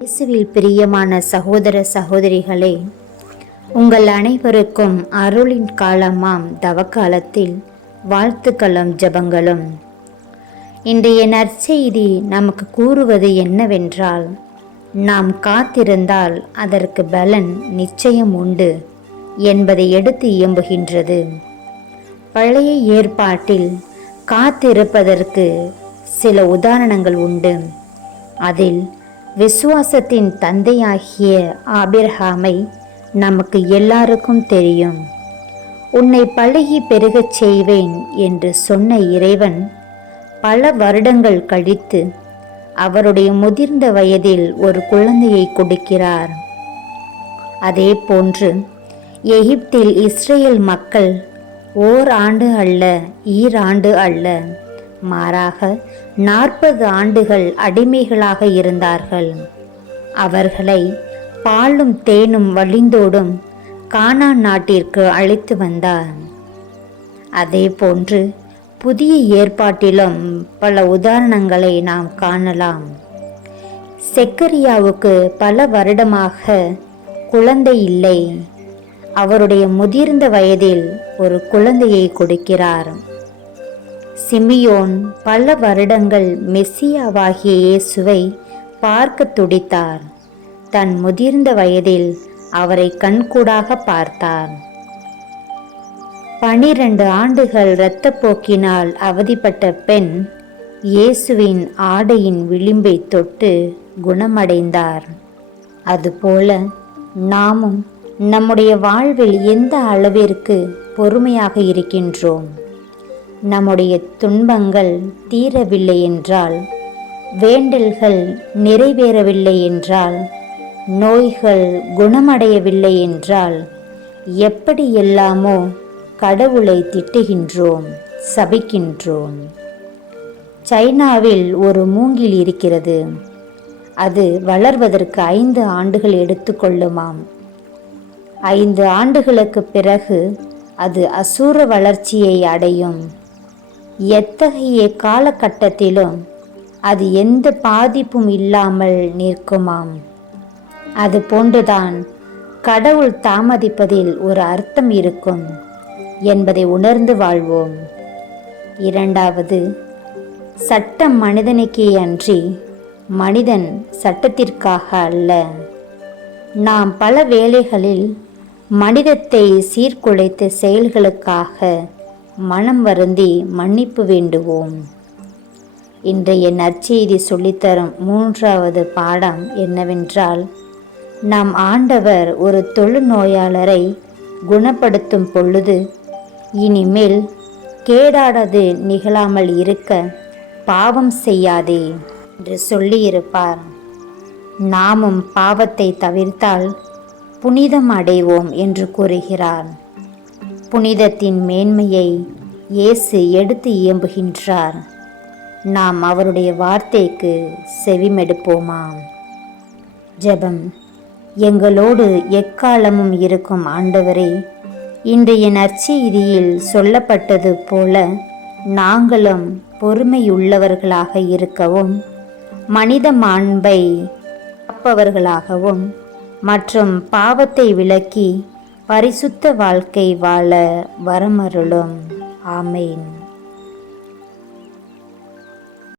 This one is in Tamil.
இயேசுவில் பிரியமான சகோதர சகோதரிகளே, உங்கள் அனைவருக்கும் அருளின் காலமாம் தவக்காலத்தில் வாழ்த்துக்களும் ஜெபங்களும். இன்றைய நற்செய்தி நமக்கு கூறுவது என்னவென்றால், நாம் காத்திருந்தால் அதற்கு பலன் நிச்சயம் உண்டு என்பதை எடுத்து இயம்புகின்றது. பழைய ஏற்பாட்டில் காத்திருப்பதற்கு சில உதாரணங்கள் உண்டு. அதில் விசுவாசத்தின் தந்தையாகிய ஆபிரகாமை நமக்கு எல்லாருக்கும் தெரியும். உன்னை பழகி பெருகச் செய்வேன் என்று சொன்ன இறைவன் பல வருடங்கள் கழித்து அவருடைய முதிர்ந்த வயதில் ஒரு குழந்தையை கொடுக்கிறார். அதே போன்று எகிப்தில் இஸ்ரேல் மக்கள் ஓர் ஆண்டு அல்ல, ஈராண்டு அல்ல, மாறாக 40 ஆண்டுகள் அடிமைகளாக இருந்தார்கள். அவர்களை பாலும் தேனும் வழிந்தோடும் கானான் நாட்டிற்கு அழைத்து வந்தார். அதே போன்று புதிய ஏற்பாட்டிலும் பல உதாரணங்களை நாம் காணலாம். செக்கரியாவுக்கு பல வருடமாக குழந்தை இல்லை. அவருடைய முதிர்ந்த வயதில் ஒரு குழந்தையை கொடுக்கிறார். சிமியோன் பல வருடங்கள் மெஸ்ஸியாவாகிய இயேசுவை பார்க்க துடித்தார். தன் முதிர்ந்த வயதில் அவரை கண்கூடாக பார்த்தார். 12 ஆண்டுகள் இரத்தப்போக்கினால் அவதிப்பட்ட பெண் இயேசுவின் ஆடையின் விளிம்பை தொட்டு குணமடைந்தார். அதுபோல நாமும் நம்முடைய வாழ்வில் எந்த அளவிற்கு பொறுமையாக இருக்கின்றோம்? நம்முடைய துன்பங்கள் தீரவில்லை என்றால், வேண்டல்கள் நிறைவேறவில்லை என்றால், நோய்கள் குணமடையவில்லை என்றால், எப்படி எல்லாமோ கடவுளை திட்டுகின்றோம், சபிக்கின்றோம். சைனாவில் ஒரு மூங்கில் இருக்கிறது. அது வளர்வதற்கு 5 ஆண்டுகள் எடுத்துக்கொள்ளுமாம். 5 ஆண்டுகளுக்கு பிறகு அது அசூர வளர்ச்சியை அடையும். எத்தகைய காலகட்டத்திலும் அது எந்த பாதிப்பும் இல்லாமல் நிற்குமாம். அது போன்றுதான் கடவுள் தாமதிப்பதில் ஒரு அர்த்தம் இருக்கும் என்பதை உணர்ந்து வாழ்வோம். 2வது, சட்டம் மனிதனுக்கே அன்றி மனிதன் சட்டத்திற்காக அல்ல. நாம் பல வேளைகளில் மனிதத்தை சீர்குலைத்த செயல்களுக்காக மனம் வருந்தி மன்னிப்பு வேண்டுவோம். இன்றைய நற்செய்தி சொல்லித்தரும் 3வது பாடம் என்னவென்றால், நம் ஆண்டவர் ஒரு தொழுநோயாளரை குணப்படுத்தும் பொழுது இனிமேல் கேடானது நிகழாமல் இருக்க பாவம் செய்யாதே என்று சொல்லியிருப்பார். நாமும் பாவத்தை தவிர்த்தால் புனிதம் அடைவோம் என்று கூறுகிறார். புனிதத்தின் மேன்மையை இயேசு எடுத்து இயம்புகின்றார். நாம் அவருடைய வார்த்தைக்கு செவிமெடுப்போமா? ஜெபம். எங்களோடு எக்காலமும் இருக்கும் ஆண்டவரே, இன்றைய நற்செய்தியில் சொல்லப்பட்டது போல நாங்களும் பொறுமையுள்ளவர்களாக இருக்கவும், மனித மாண்பை காப்பவர்களாகவும் மற்றும் பாவத்தை விலக்கி பரிசுத்த வாழ்க்கை வாழ வரமருளும். ஆமேன்.